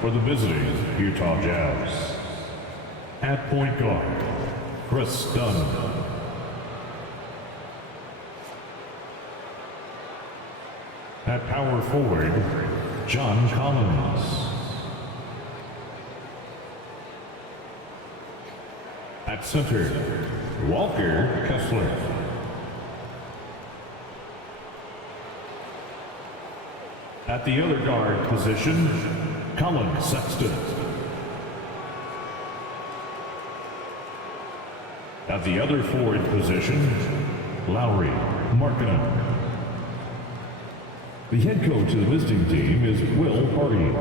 for the visiting Utah Jazz. At point guard, Chris Dunn. At power forward, John Collins. At center, Walker Kessler. At the other guard position, Colin Sexton. At the other forward position, Lowry Markkanen. The head coach of the visiting team is Will Hardy.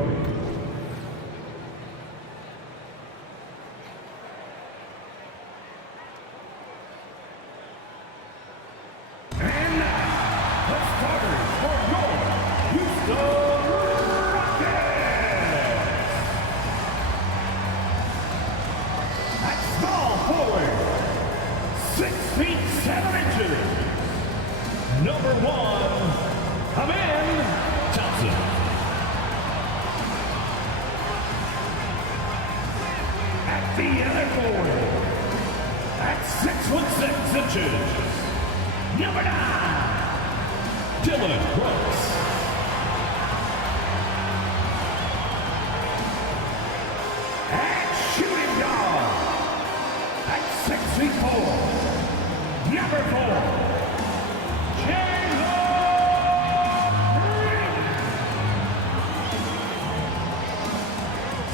Number 1, Amen Thompson. At the other forward, at 6'6", number 9, Dillon Brooks. At shooting guard, at 6'4", number 4.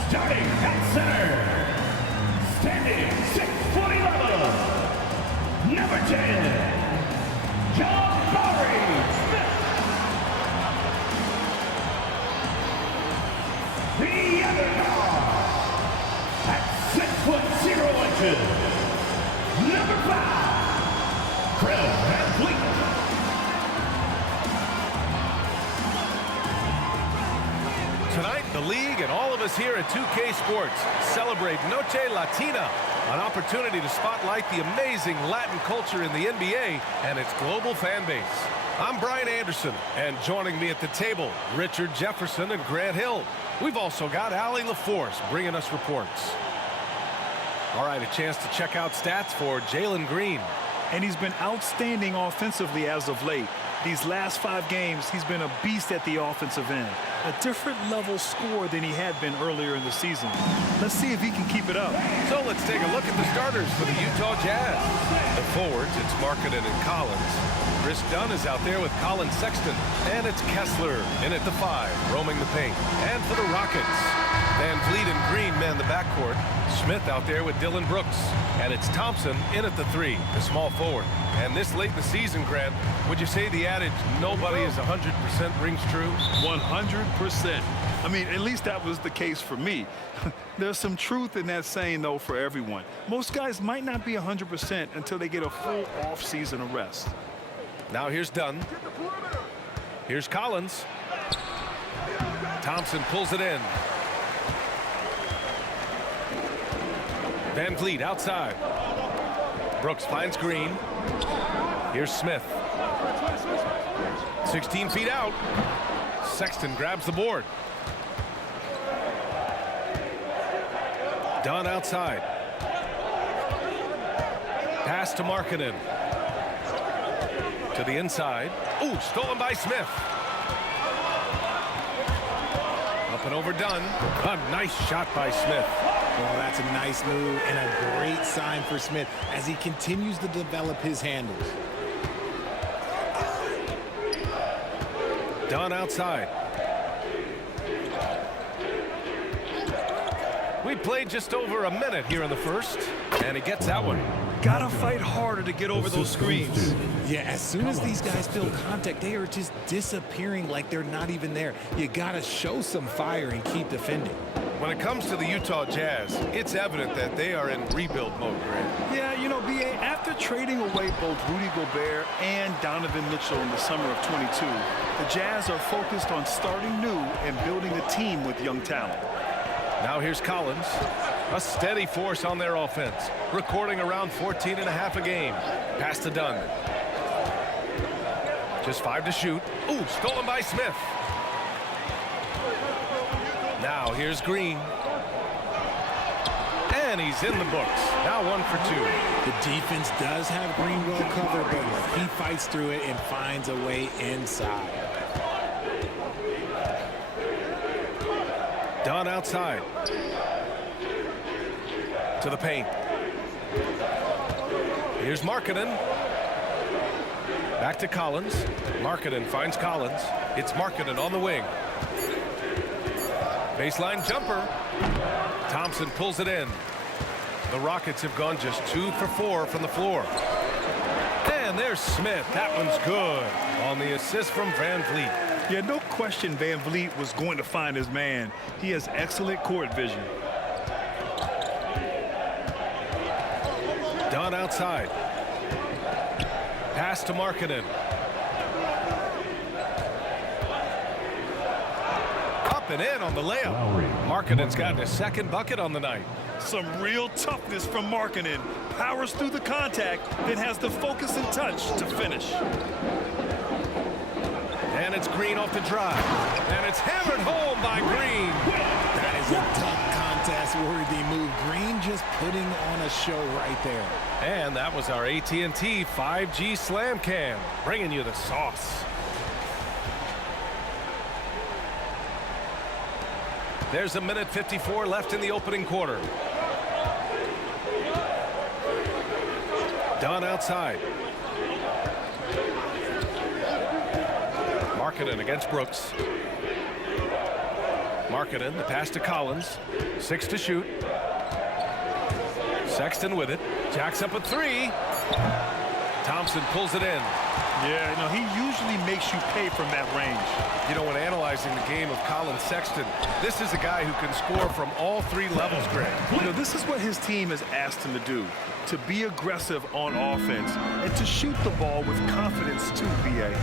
Starting at center, standing 6'11", number 10, John Bowery Smith. The other guard, at 6'0", number 5, Fred VanVleet. Tonight, the league and all of us here at 2K Sports celebrate Noche Latina, an opportunity to spotlight the amazing Latin culture in the NBA and its global fan base. I'm Brian Anderson, and joining me at the table, Richard Jefferson and Grant Hill. We've also got Allie LaForce bringing us reports. All right, a chance to check out stats for Jalen Green. And he's been outstanding offensively as of late. These last 5 games, he's been a beast at the offensive end. A different level score than he had been earlier in the season. Let's see if he can keep it up. So let's take a look at the starters for the Utah Jazz. The forwards, it's Markkanen and Collins. Chris Dunn is out there with Colin Sexton. And it's Kessler in at the 5, roaming the paint. And for the Rockets, VanVleet and Green man the backcourt. Smith out there with Dillon Brooks. And it's Thompson in at the 3, the small forward. And this late in the season, Grant, would you say the adage, nobody is 100% rings true? 100%. I mean, at least that was the case for me. There's some truth in that saying, though, for everyone. Most guys might not be 100% until they get a full off-season of rest. Now here's Dunn. Here's Collins. Thompson pulls it in. VanVleet outside. Brooks finds Green. Here's Smith. 16 feet out. Sexton grabs the board. Dunn outside. Pass to Markkanen. To the inside. Ooh, stolen by Smith. Up and over Dunn. A nice shot by Smith. Well, that's a nice move and a great sign for Smith as he continues to develop his handles. Dunn outside. We played just over a minute here in the first, and he gets that one. Gotta fight harder to get over those screens. Yeah, as soon as these guys feel contact, they are just disappearing like they're not even there. You gotta show some fire and keep defending. When it comes to the Utah Jazz, it's evident that they are in rebuild mode, Grant. Yeah, you know, B.A., after trading away both Rudy Gobert and Donovan Mitchell in the summer of 22, the Jazz are focused on starting new and building a team with young talent. Now here's Collins, a steady force on their offense, recording around 14.5 a game. Pass to Dunn. Just 5 to shoot. Ooh, stolen by Smith. Now here's Green. And he's in the books. Now 1 for 2. The defense does have Green well covered, but he fights through it and finds a way inside. Dunn outside. To the paint. Here's Markkanen. Back to Collins. Markkanen finds Collins. It's Markkanen on the wing. Baseline jumper. Thompson pulls it in. The Rockets have gone just 2 for 4 from the floor. And there's Smith. That one's good on the assist from Van Vliet. Yeah, no question Van Vliet was going to find his man. He has excellent court vision. Dunn outside. Pass to Markkanen. Up and in on the layup. Lowry. Markkanen's gotten his second bucket on the night. Some real toughness from Markkanen. Powers through the contact, then has the focus and touch to finish. And it's Green off the drive. And it's hammered home by Green. That is a tough contest-worthy move. Green just putting on a show right there. And that was our AT&T 5G Slam Cam, bringing you the sauce. There's 1:54 left in the opening quarter. Dunn outside. Markkanen against Brooks. Markkanen, the pass to Collins. 6 to shoot. Sexton with it. Jacks up a 3. Thompson pulls it in. Yeah, you know, he usually makes you pay from that range. You know, when analyzing the game of Colin Sexton, this is a guy who can score from all 3 levels, Greg. You know, this is what his team has asked him to do, to be aggressive on offense and to shoot the ball with confidence too, B.A.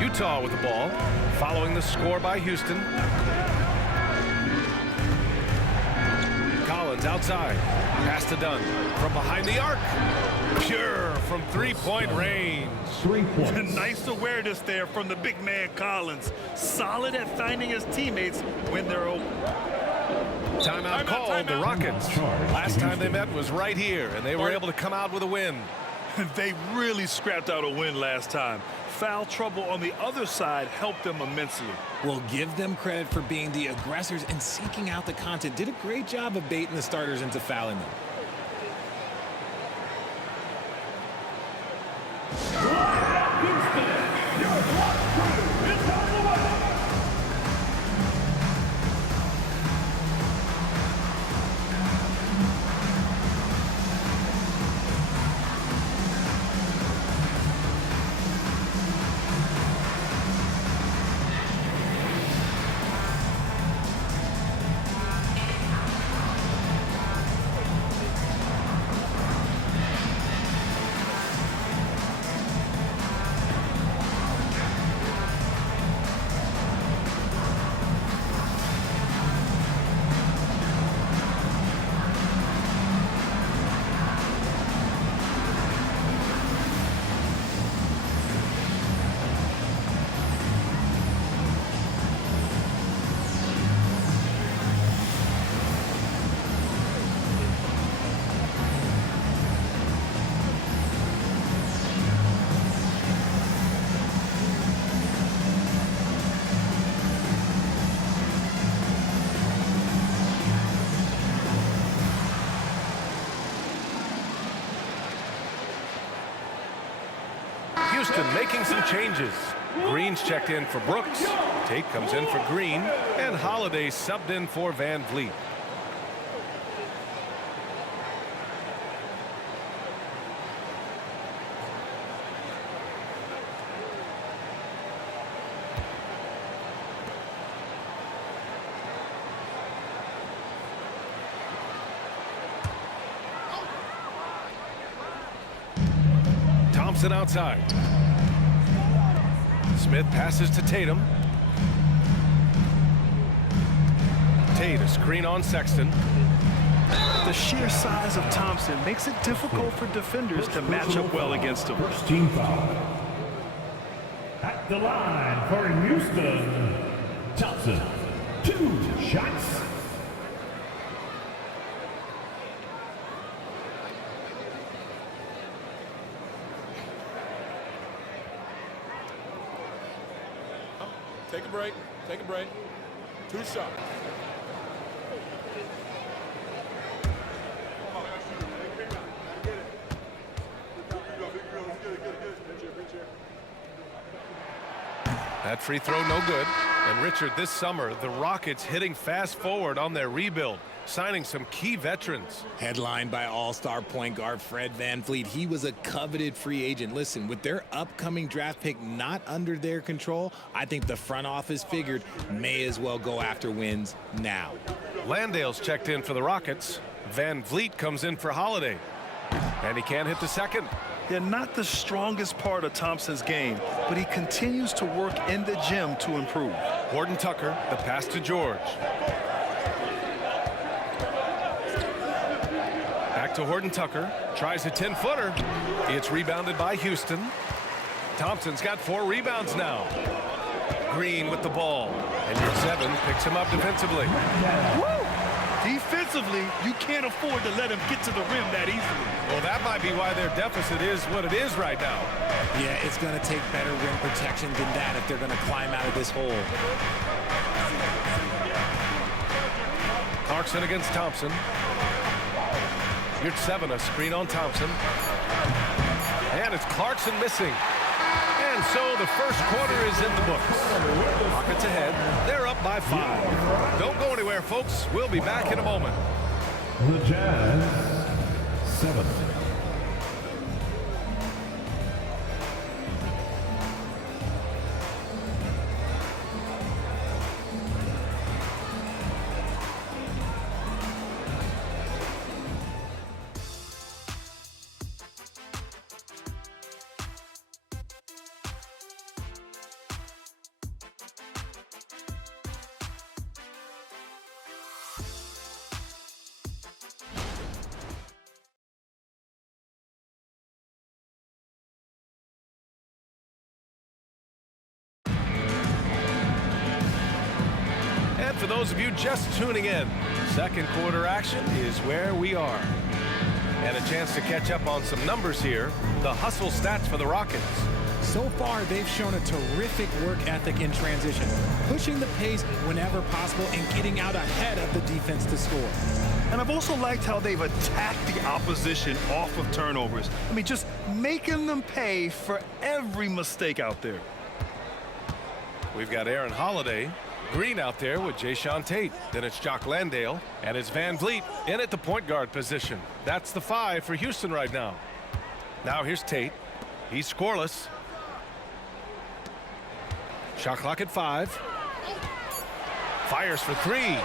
Utah with the ball, following the score by Houston. Collins outside. Pass to Dunn. From behind the arc. Pure from 3-point range. 3 points. Nice awareness there from the big man Collins. Solid at finding his teammates when they're open. Timeout called. The Rockets. Last time they met was right here, and they were able to come out with a win. They really scrapped out a win last time. Foul trouble on the other side helped them immensely. We'll give them credit for being the aggressors and seeking out the content. Did a great job of baiting the starters into fouling them. Houston making some changes. Green's checked in for Brooks. Tate comes in for Green. And Holiday subbed in for Van Vliet. Thompson outside. Smith passes to Tatum. Tate, a screen on Sexton. The sheer size of Thompson makes it difficult for defenders to match up well against him. First team foul. At the line for Houston, Thompson. 2 shots. Take a break. Take a break. 2 shots. That free throw no good. And Richard, this summer, the Rockets hitting fast forward on their rebuild, signing some key veterans. Headlined by all-star point guard Fred VanVleet. He was a coveted free agent. Listen, with their upcoming draft pick not under their control, I think the front office figured may as well go after wins now. Landale's checked in for the Rockets. VanVleet comes in for Holiday. And he can't hit the second. They're not the strongest part of Thompson's game, but he continues to work in the gym to improve. Horton Tucker, the pass to George. Back to Horton Tucker. Tries a 10-footer. It's rebounded by Houston. Thompson's got 4 rebounds now. Green with the ball. And your 7 picks him up defensively. Woo! Defensively, you can't afford to let him get to the rim that easily. Well, that might be why their deficit is what it is right now. Yeah, it's going to take better rim protection than that if they're going to climb out of this hole. Clarkson against Thompson. Here's 7, a screen on Thompson. And it's Clarkson missing. And so the first quarter is in the books. Rockets ahead. They're up by 5. Don't go anywhere, folks. We'll be back in a moment. The Jazz, 7. For those of you just tuning in, second quarter action is where we are. And a chance to catch up on some numbers here. The hustle stats for the Rockets. So far, they've shown a terrific work ethic in transition, pushing the pace whenever possible and getting out ahead of the defense to score. And I've also liked how they've attacked the opposition off of turnovers. I mean, just making them pay for every mistake out there. We've got Aaron Holiday. Green out there with Jayshawn Tate. Then it's Jock Landale. And it's VanVleet in at the point guard position. That's the 5 for Houston right now. Now here's Tate. He's scoreless. Shot clock at 5. Fires for 3.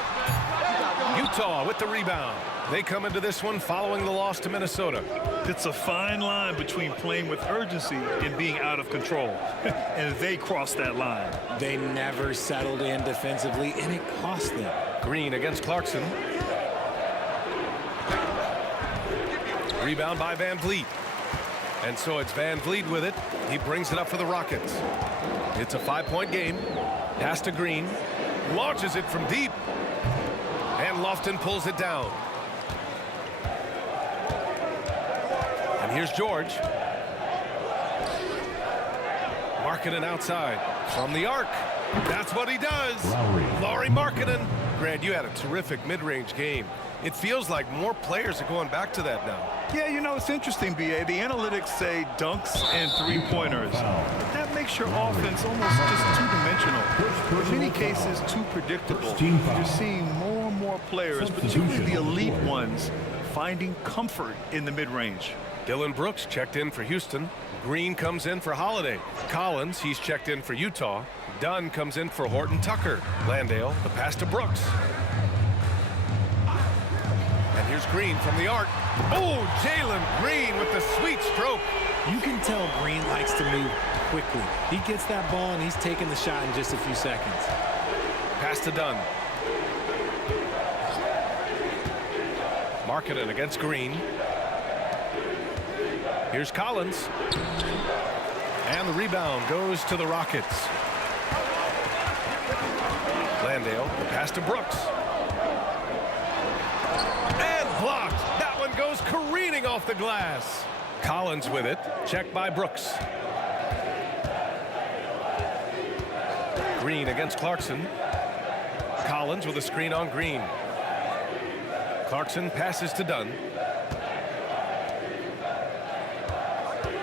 Utah with the rebound. They come into this one following the loss to Minnesota. It's a fine line between playing with urgency and being out of control. And they crossed that line. They never settled in defensively, and it cost them. Green against Clarkson. Rebound by VanVleet. And so it's VanVleet with it. He brings it up for the Rockets. It's a 5-point game. Pass to Green. Launches it from deep. And Lofton pulls it down. And here's George. Markkanen outside. From the arc. That's what he does. Lauri Markkanen. Grant, you had a terrific mid-range game. It feels like more players are going back to that now. Yeah, you know, it's interesting, B.A. The analytics say dunks and three-pointers. But that makes your offense almost just two-dimensional. In many cases, too predictable. You're seeing more and more players, particularly the elite ones, finding comfort in the mid-range. Dylan Brooks checked in for Houston. Green comes in for Holiday. Collins, he's checked in for Utah. Dunn comes in for Horton Tucker. Landale, the pass to Brooks. And here's Green from the arc. Oh, Jalen Green with the sweet stroke. You can tell Green likes to move quickly. He gets that ball, and he's taking the shot in just a few seconds. Pass to Dunn. Markkanen against Green. Here's Collins. And the rebound goes to the Rockets. Landale, the pass to Brooks. And blocked. That one goes careening off the glass. Collins with it. Checked by Brooks. Green against Clarkson. Collins with a screen on Green. Clarkson passes to Dunn.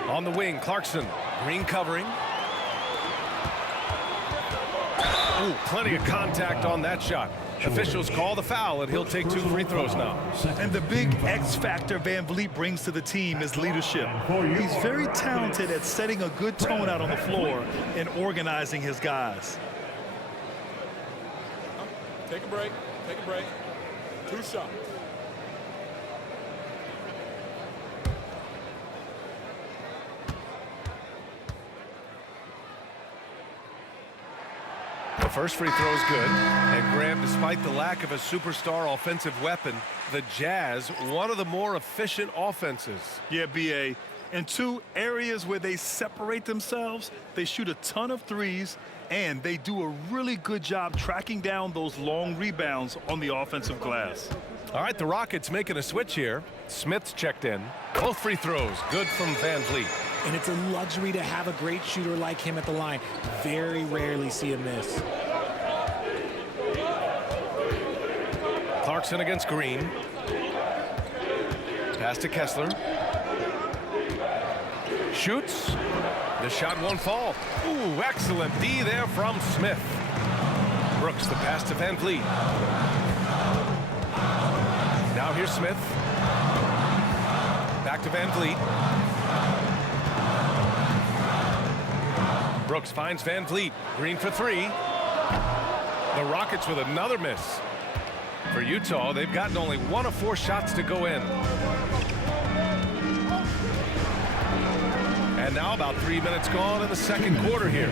On the wing, Clarkson. Green covering. Ooh, plenty of contact on that shot. Officials call the foul, and he'll take 2 free throws now. And the big X factor Van Vliet brings to the team is leadership. He's very talented at setting a good tone out on the floor and organizing his guys. Take a break. Take a break. 2 shots. The first free throw is good. And Graham, despite the lack of a superstar offensive weapon, the Jazz, one of the more efficient offenses. Yeah, B.A. In 2 areas where they separate themselves, they shoot a ton of threes, and they do a really good job tracking down those long rebounds on the offensive glass. All right, the Rockets making a switch here. Smith's checked in. Both free throws good from Van Vliet. And it's a luxury to have a great shooter like him at the line. Very rarely see a miss. Clarkson against Green. Pass to Kessler. Shoots. The shot won't fall. Ooh, excellent D there from Smith. Brooks, the pass to Van Vliet. Now here's Smith. Back to Van Vliet. Brooks finds Van Vliet. Green for 3. The Rockets with another miss. For Utah, they've gotten only 1 of 4 shots to go in. And now about 3 minutes gone in the second quarter here.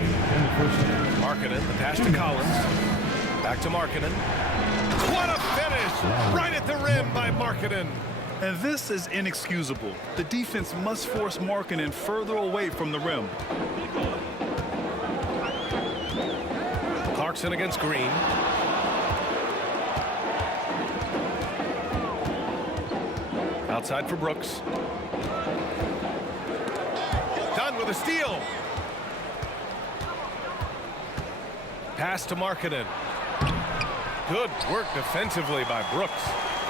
Markkanen, the pass to Collins. Back to Markkanen. What a finish! Right at the rim by Markkanen. And this is inexcusable. The defense must force Markkanen further away from the rim. Clarkson against Green. Outside for Brooks. Dunn with a steal. Pass to Markkanen. Good work defensively by Brooks.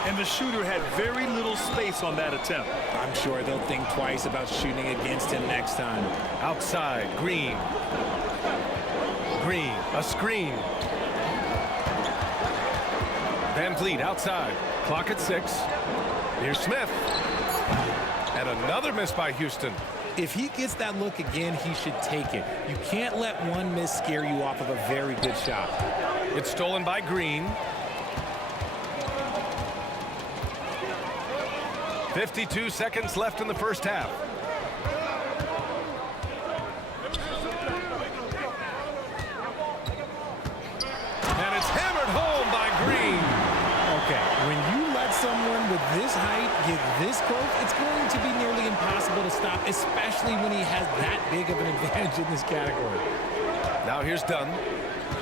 And the shooter had very little space on that attempt. I'm sure they'll think twice about shooting against him next time. Outside, Green. Green, a screen. Van Vliet outside. Clock at 6. Here's Smith. And another miss by Houston. If he gets that look again, he should take it. You can't let one miss scare you off of a very good shot. It's stolen by Green. 52 seconds left in the first half. And it's hammered home by Green. Okay, when you let someone with this height get this close, it's going to be nearly impossible to stop, especially when he has that big of an advantage in this category. Now here's Dunn.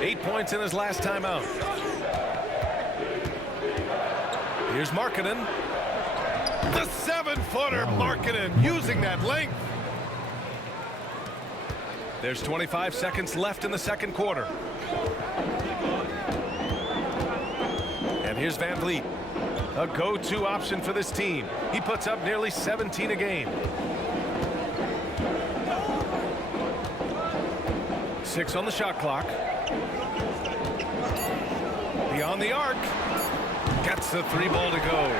8 points in his last time out. Here's Markkanen. The 7-footer Markkanen using that length. There's 25 seconds left in the second quarter. And here's Van Vliet. A go-to option for this team. He puts up nearly 17 a game. 6 on the shot clock. Beyond the arc. Gets the 3-ball to go.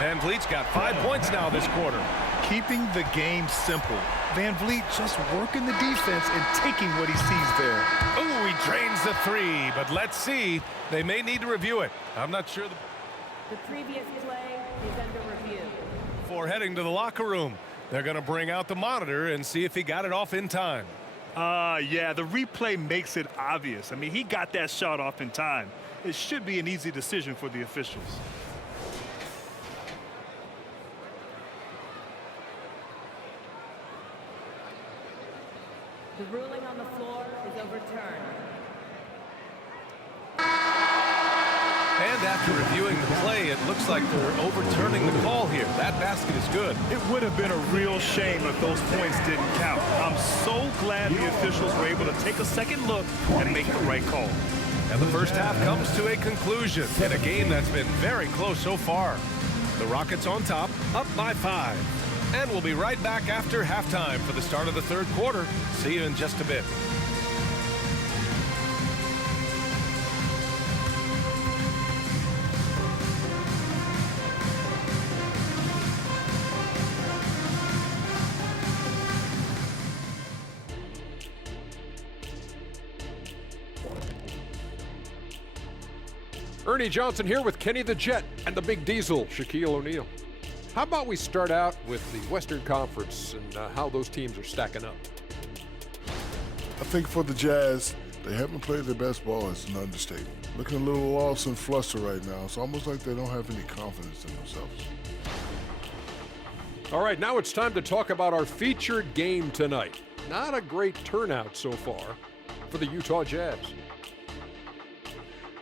Van Vliet's got 5 points now this quarter. Keeping the game simple. Van Vliet just working the defense and taking what he sees there. Ooh, he drains the 3, but let's see. They may need to review it. I'm not sure. The previous play is under review. Before heading to the locker room, they're going to bring out the monitor and see if he got it off in time. Yeah, the replay makes it obvious. I mean, he got that shot off in time. It should be an easy decision for the officials. The ruling on the floor is overturned. And after reviewing the play, it looks like they're overturning the call here. That basket is good. It would have been a real shame if those points didn't count. I'm so glad the officials were able to take a second look and make the right call. And the first half comes to a conclusion in a game that's been very close so far. The Rockets on top, up by 5. And we'll be right back after halftime for the start of the third quarter. See you in just a bit. Ernie Johnson here with Kenny the Jet and the Big Diesel, Shaquille O'Neal. How about we start out with the Western Conference and how those teams are stacking up? I think for the Jazz, they haven't played their best ball. It's an understatement. Looking a little lost and flustered right now. It's almost like they don't have any confidence in themselves. All right, now it's time to talk about our featured game tonight. Not a great turnout so far for the Utah Jazz.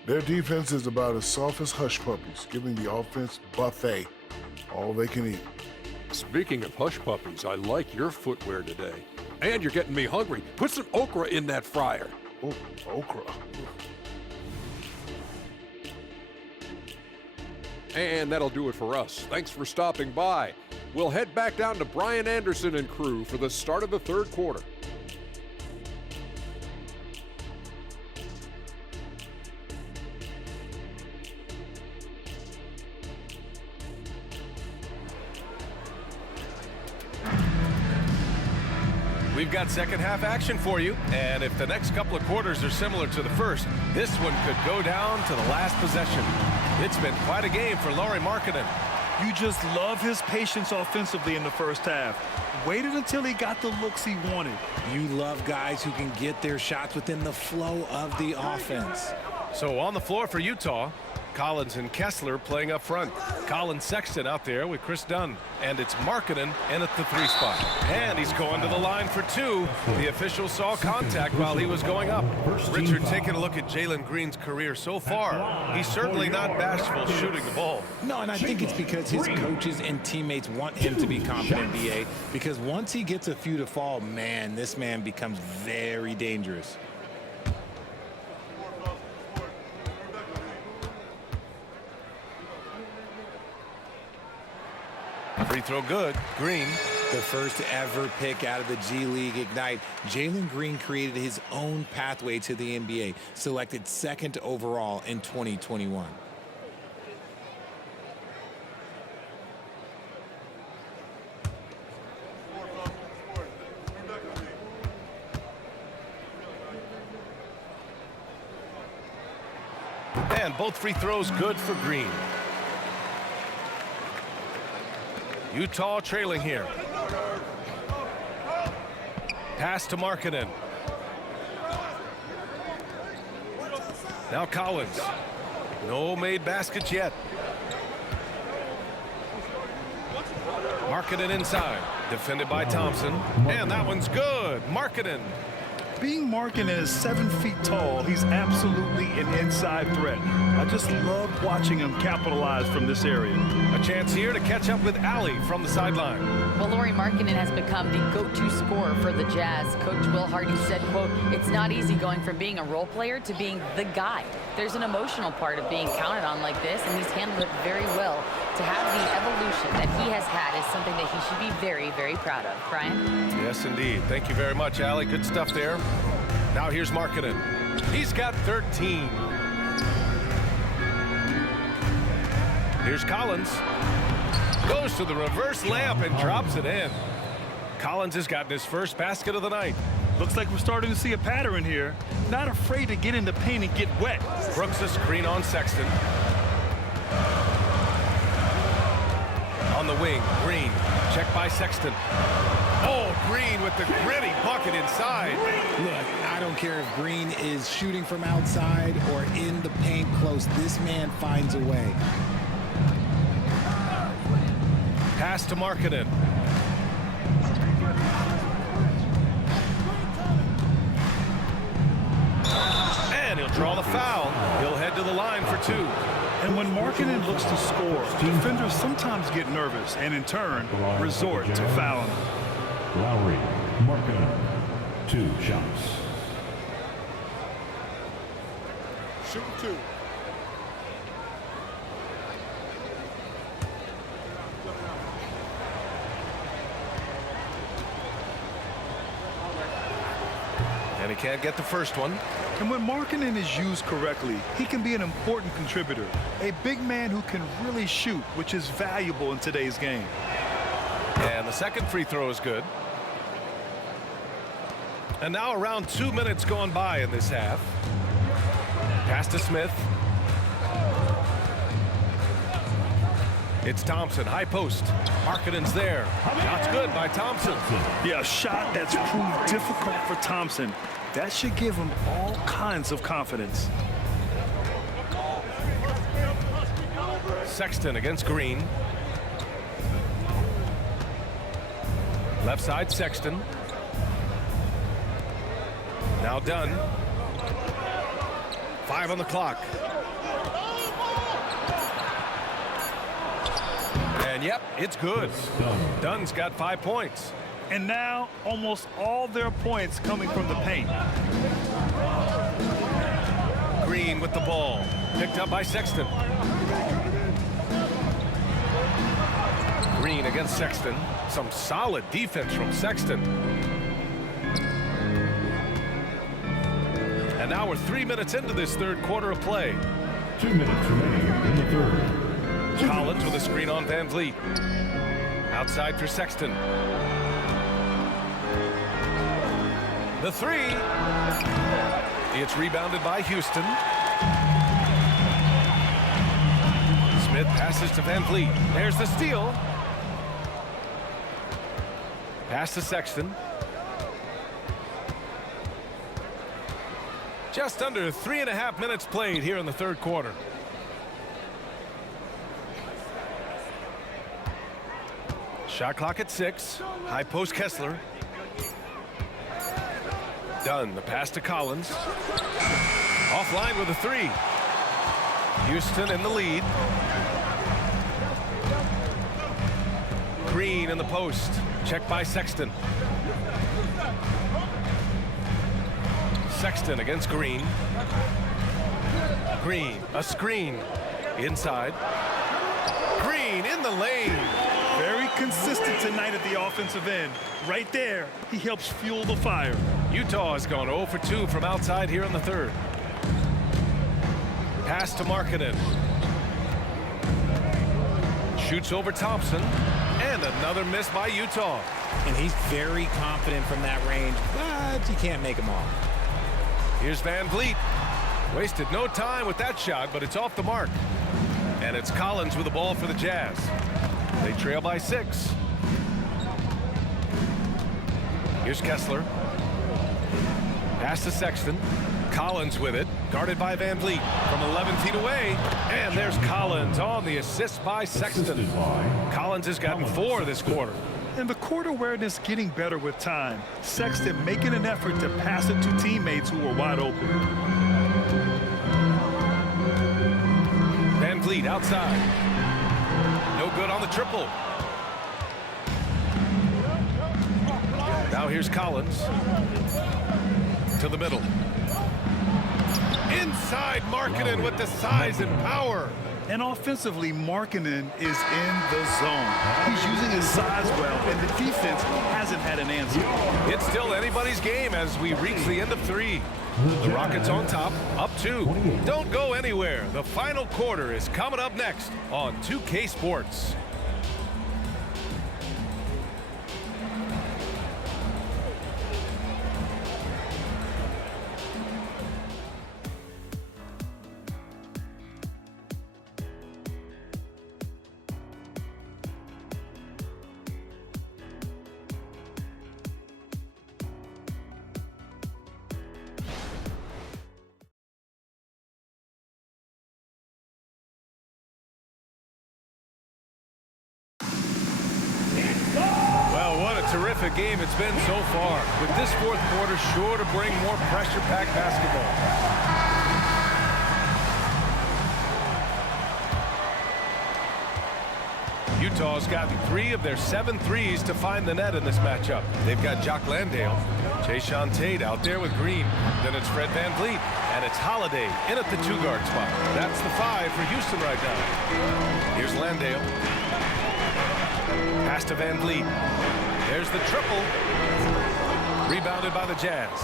Their defense is about as soft as hush puppies, giving the offense buffet, all they can eat. Speaking of hush puppies, I like your footwear today. And you're getting me hungry. Put some okra in that fryer. Oh, okra. And that'll do it for us. Thanks for stopping by. We'll head back down to Brian Anderson and crew for the start of the third quarter. We've got second half action for you, and if the next couple of quarters are similar to the first, this one could go down to the last possession. It's been quite a game for Lauri Markkanen. You just love his patience offensively in the first half. Waited until he got the looks he wanted. You love guys who can get their shots within the flow of the offense. So on the floor for Utah, Collins and Kessler playing up front. Colin Sexton out there with Chris Dunn. And it's Markkanen in at the 3 spot. And he's going to the line for 2. The official saw contact while he was going up. Richard, taking a look at Jalen Green's career so far, he's certainly not bashful shooting the ball. No, and I think it's because his coaches and teammates want him to be confident, BA, because once he gets a few to fall, man, this man becomes very dangerous. Free throw good. Green. The first ever pick out of the G League Ignite, Jalen Green created his own pathway to the NBA, selected 2nd overall in 2021. And both free throws good for Green. Utah trailing here. Pass to Markkanen. Now Collins. No made baskets yet. Markkanen inside. Defended by Thompson. And that one's good. Markkanen. Being Markkanen is 7 feet tall, he's absolutely an inside threat. I just love watching him capitalize from this area. A chance here to catch up with Allie from the sideline. Well, Lauri Markkanen has become the go-to scorer for the Jazz. Coach Will Hardy said, quote, "It's not easy going from being a role player to being the guy. There's an emotional part of being counted on like this, and he's handled it very well. To have the evolution that he has had is something that he should be very, very proud of." Brian? Yes, indeed. Thank you very much, Allie. Good stuff there. Now here's Markkanen. He's got 13. Here's Collins. Goes to the reverse layup and drops it in. Collins has gotten his first basket of the night. Looks like we're starting to see a pattern here. Not afraid to get in the paint and get wet. Brooks a screen on Sexton. On the wing, Green. Check by Sexton. Oh, Green with the gritty bucket inside. Look, I don't care if Green is shooting from outside or in the paint close. This man finds a way. Pass to Markkanen. And he'll draw the foul. He'll head to the line for 2. When Markkanen looks to score, defenders sometimes get nervous and, in turn, resort to fouling. Lowry, Markkanen, 2 shots. Shoot 2. And he can't get the first one. And when Markkanen is used correctly, he can be an important contributor. A big man who can really shoot, which is valuable in today's game. And the second free throw is good. And now around 2 minutes gone by in this half. Pass to Smith. It's Thompson, high post. Markkanen's there. Shot's good by Thompson. Yeah, a shot that's proved difficult for Thompson. That should give him all kinds of confidence. Sexton against Green. Left side, Sexton. Now Dunn. 5 on the clock. And yep, it's good. Dunn's got 5 points. And now almost all their points coming from the paint. Green with the ball. Picked up by Sexton. Green against Sexton. Some solid defense from Sexton. And now we're 3 minutes into this third quarter of play. 2 minutes remaining in the third. Collins with a screen on Van Vliet. Outside for Sexton. The 3. It's rebounded by Houston. Smith passes to Van Vliet. There's the steal. Pass to Sexton. Just under 3.5 minutes played here in the third quarter. Shot clock at 6. High post Kessler. Dunn, the pass to Collins. Offline with a 3. Houston in the lead. Green in the post. Checked by Sexton. Sexton against Green. Green, a screen. Inside. Green in the lane. Very consistent tonight at the offensive end. Right there, he helps fuel the fire. Utah has gone 0 for 2 from outside here in the third. Pass to Markkanen. Shoots over Thompson. And another miss by Utah. And he's very confident from that range, but you can't make him all. Here's Van Vliet. Wasted no time with that shot, but it's off the mark. And it's Collins with the ball for the Jazz. They trail by 6. Here's Kessler. Pass to Sexton. Collins with it. Guarded by Van Vliet from 11 feet away. And there's Collins on the assist by Sexton. Collins has gotten 4 this quarter. And the court awareness getting better with time. Sexton making an effort to pass it to teammates who were wide open. Van Vliet outside. No good on the triple. Now here's Collins. To the middle. Inside Markkanen with the size and power. And offensively, Markkanen is in the zone. He's using his size well, and the defense hasn't had an answer. It's still anybody's game as we reach the end of 3. The Rockets on top, up 2. Don't go anywhere. The final quarter is coming up next on 2K Sports. Terrific game it's been so far, with this fourth quarter sure to bring more pressure-packed basketball. Utah's gotten 3 of their 7 threes to find the net in this matchup. They've got Jock Landale, Jayshawn Tate out there with Green. Then it's Fred VanVleet, and it's Holiday in at the 2-guard spot. That's the 5 for Houston right now. Here's Landale. Pass to VanVleet. There's the triple. Rebounded by the Jazz.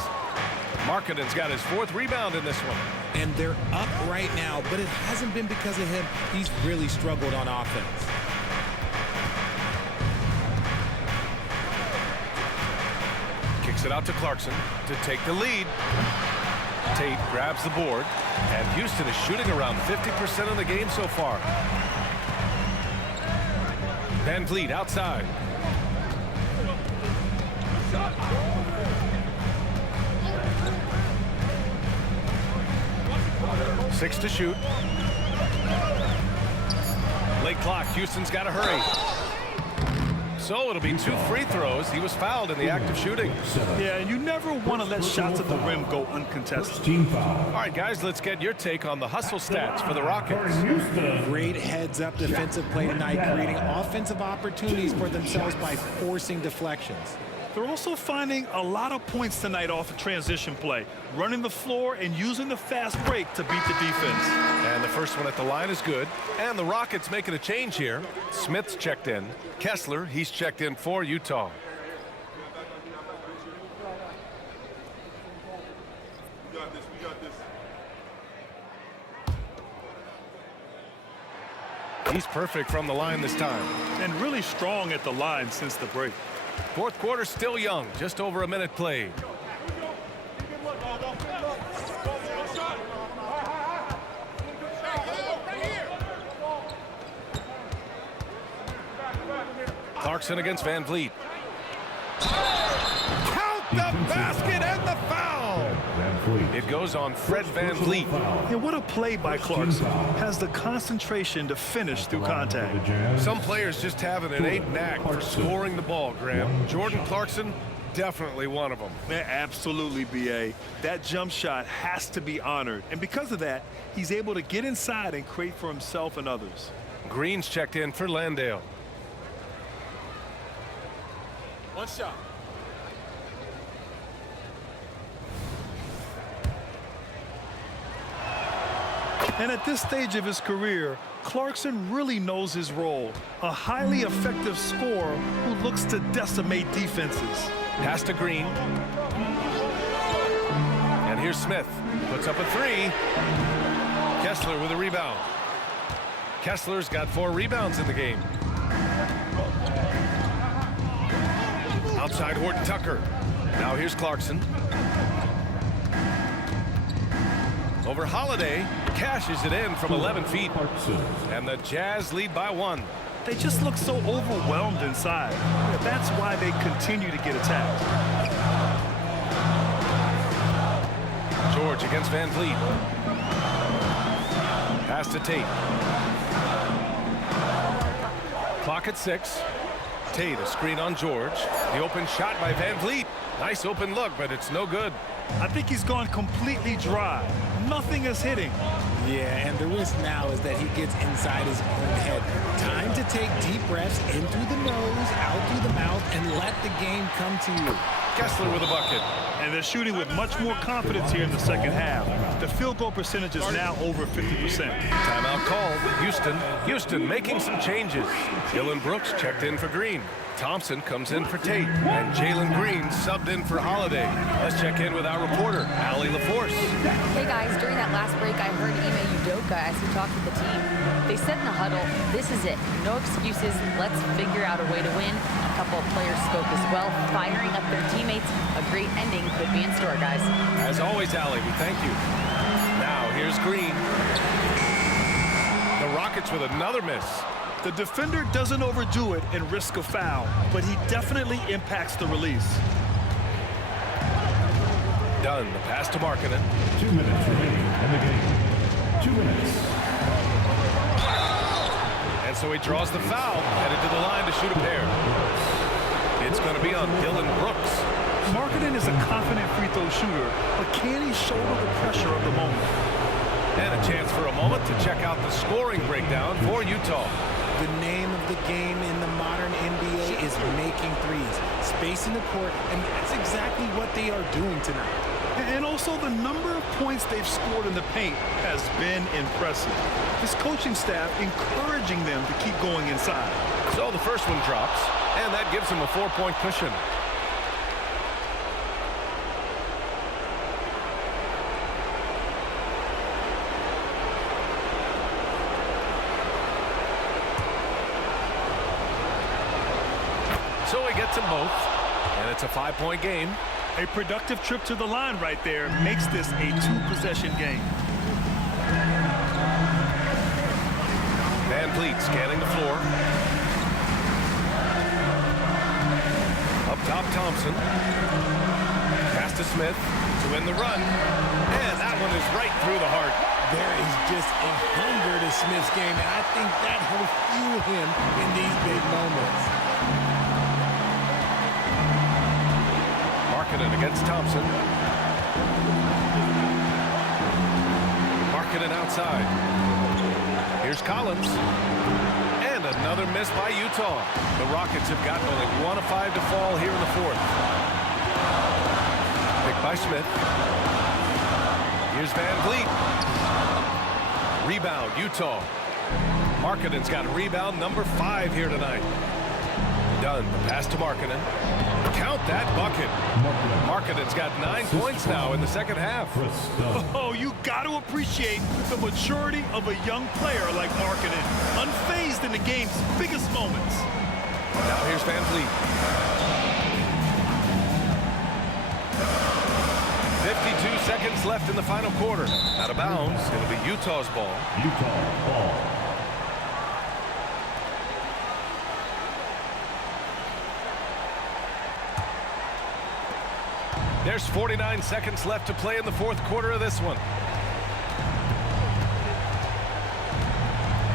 Markkanen's got his 4th rebound in this one. And they're up right now, but it hasn't been because of him. He's really struggled on offense. Kicks it out to Clarkson to take the lead. Tate grabs the board, and Houston is shooting around 50% of the game so far. VanVleet outside. Six to shoot. Late clock. Houston's got to hurry. So it'll be 2 free throws. He was fouled in the act of shooting. Yeah, and you never want to let shots at the rim go uncontested. Team foul. All right, guys, let's get your take on the hustle stats for the Rockets. Great heads-up defensive play tonight, creating offensive opportunities for themselves by forcing deflections. They're also finding a lot of points tonight off of transition play, running the floor and using the fast break to beat the defense. And the first one at the line is good. And the Rockets making a change here. Smith's checked in. Kessler, he's checked in for Utah. We got this. We got this. He's perfect from the line this time. And really strong at the line since the break. 4th quarter still young, just over a minute played. Clarkson against VanVleet. Count the basket and the foul! It goes on Fred VanVleet. Yeah, what a play by Clarkson. Has the concentration to finish through contact. Some players just have an innate knack for scoring the ball, Graham. Jordan Clarkson, definitely one of them. Yeah, absolutely, B.A. That jump shot has to be honored. And because of that, he's able to get inside and create for himself and others. Green's checked in for Landale. One shot. And at this stage of his career, Clarkson really knows his role. A highly effective scorer who looks to decimate defenses. Pass to Green. And here's Smith. Puts up a 3. Kessler with a rebound. Kessler's got 4 rebounds in the game. Outside Horton Tucker. Now here's Clarkson. Over Holiday, cashes it in from 11 feet. And the Jazz lead by 1. They just look so overwhelmed inside. That's why they continue to get attacked. George against VanVleet. Pass to Tate. Clock at 6. Tate, a screen on George. The open shot by VanVleet. Nice open look, but it's no good. I think he's gone completely dry. Nothing is hitting. Yeah, and the risk now is that he gets inside his own head. Time to take deep breaths in through the nose, out through the mouth, and let the game come to you. Kessler with a bucket. And they're shooting with much more confidence here in the second half. The field goal percentage is now over 50%. Timeout called. Houston making some changes. Dylan Brooks checked in for Green. Thompson comes in for Tate. And Jalen Green subbed in for Holiday. Let's check in with our reporter, Allie LaForce. Hey guys, during that last break, I heard Ime Udoka as he talked with the team. They said in the huddle, this is it. No excuses. Let's figure out a way to win. A couple of players spoke as well, firing up their teammates. A great ending could be in store, guys. As always, Allie, we thank you. Now, here's Green. The Rockets with another miss. The defender doesn't overdo it and risk a foul, but he definitely impacts the release. Done. The pass to Markkanen. 2 minutes remaining in the game. 2 minutes. And so he draws the foul, headed to the line to shoot a pair. It's going to be on Dylan Brooks. Markkanen is a confident free throw shooter, but can he shoulder the pressure of the moment? And a chance for a moment to check out the scoring breakdown for Utah. The name of the game spacing the court, and that's exactly what they are doing tonight. And also the number of points they've scored in the paint has been impressive. His coaching staff encouraging them to keep going inside. So the first one drops, and that gives him a 4-point cushion. So he gets them both, and it's a 5-point game. A productive trip to the line right there makes this a 2-possession game. Van Vliet scanning the floor. Up top, Thompson. Pass to Smith to win the run. And that one is right through the heart. There is just a hunger to Smith's game, and I think that helps fuel him in these big moments. Markkanen against Thompson. Markkanen outside. Here's Collins. And another miss by Utah. The Rockets have gotten only 1 of 5 to fall here in the fourth. Picked by Smith. Here's Van Vliet. Rebound, Utah. Markkanen's got a rebound, number 5 here tonight. Dunn, the pass to Markkanen. Count that bucket. Markkanen's got 9 points now in the second half. Oh, you got to appreciate the maturity of a young player like Markkanen, unfazed in the game's biggest moments. Now here's Van Vliet. 52 seconds left in the final quarter. Out of bounds. It'll be Utah's ball. Utah ball. There's 49 seconds left to play in the fourth quarter of this one.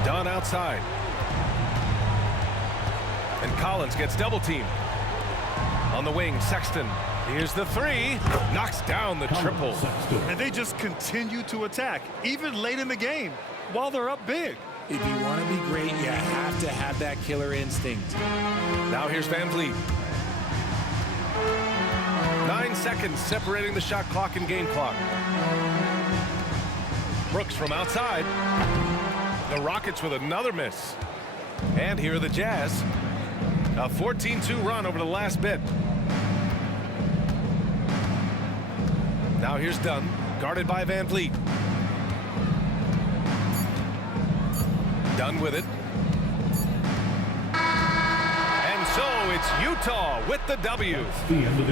Dunn outside. And Collins gets double teamed. On the wing, Sexton. Here's the 3. Knocks down the triple. And they just continue to attack, even late in the game, while they're up big. If you want to be great, you have to have that killer instinct. Now here's Van Vliet. 9 seconds separating the shot clock and game clock. Brooks from outside. The Rockets with another miss. And here are the Jazz. A 14-2 run over the last bit. Now here's Dunn, guarded by Van Vliet. Dunn with it. And so it's Utah with the W.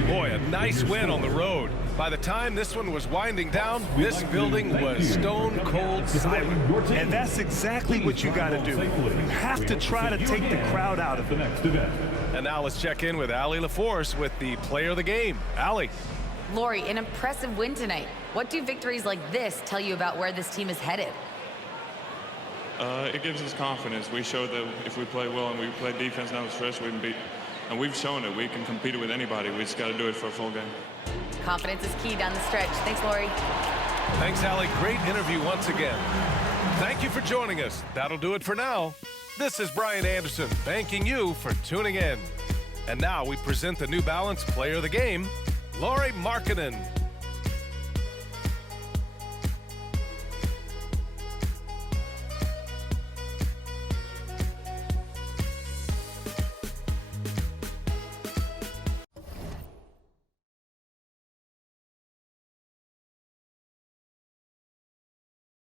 Boy, a nice win on the road. By the time this one was winding down, this building was stone cold silent. And that's exactly what you got to do. You have to try to take the crowd out of it. And now let's check in with Allie LaForce with the player of the game. Allie. Lori, an impressive win tonight. What do victories like this tell you about where this team is headed? It gives us confidence. We showed that if we play well and we play defense down the stretch, we can beat. And we've shown it. We can compete with anybody. We just got to do it for a full game. Confidence is key down the stretch. Thanks, Lori. Thanks, Allie. Great interview once again. Thank you for joining us. That'll do it for now. This is Brian Anderson, thanking you for tuning in. And now we present the New Balance Player of the Game, Lauri Markkanen.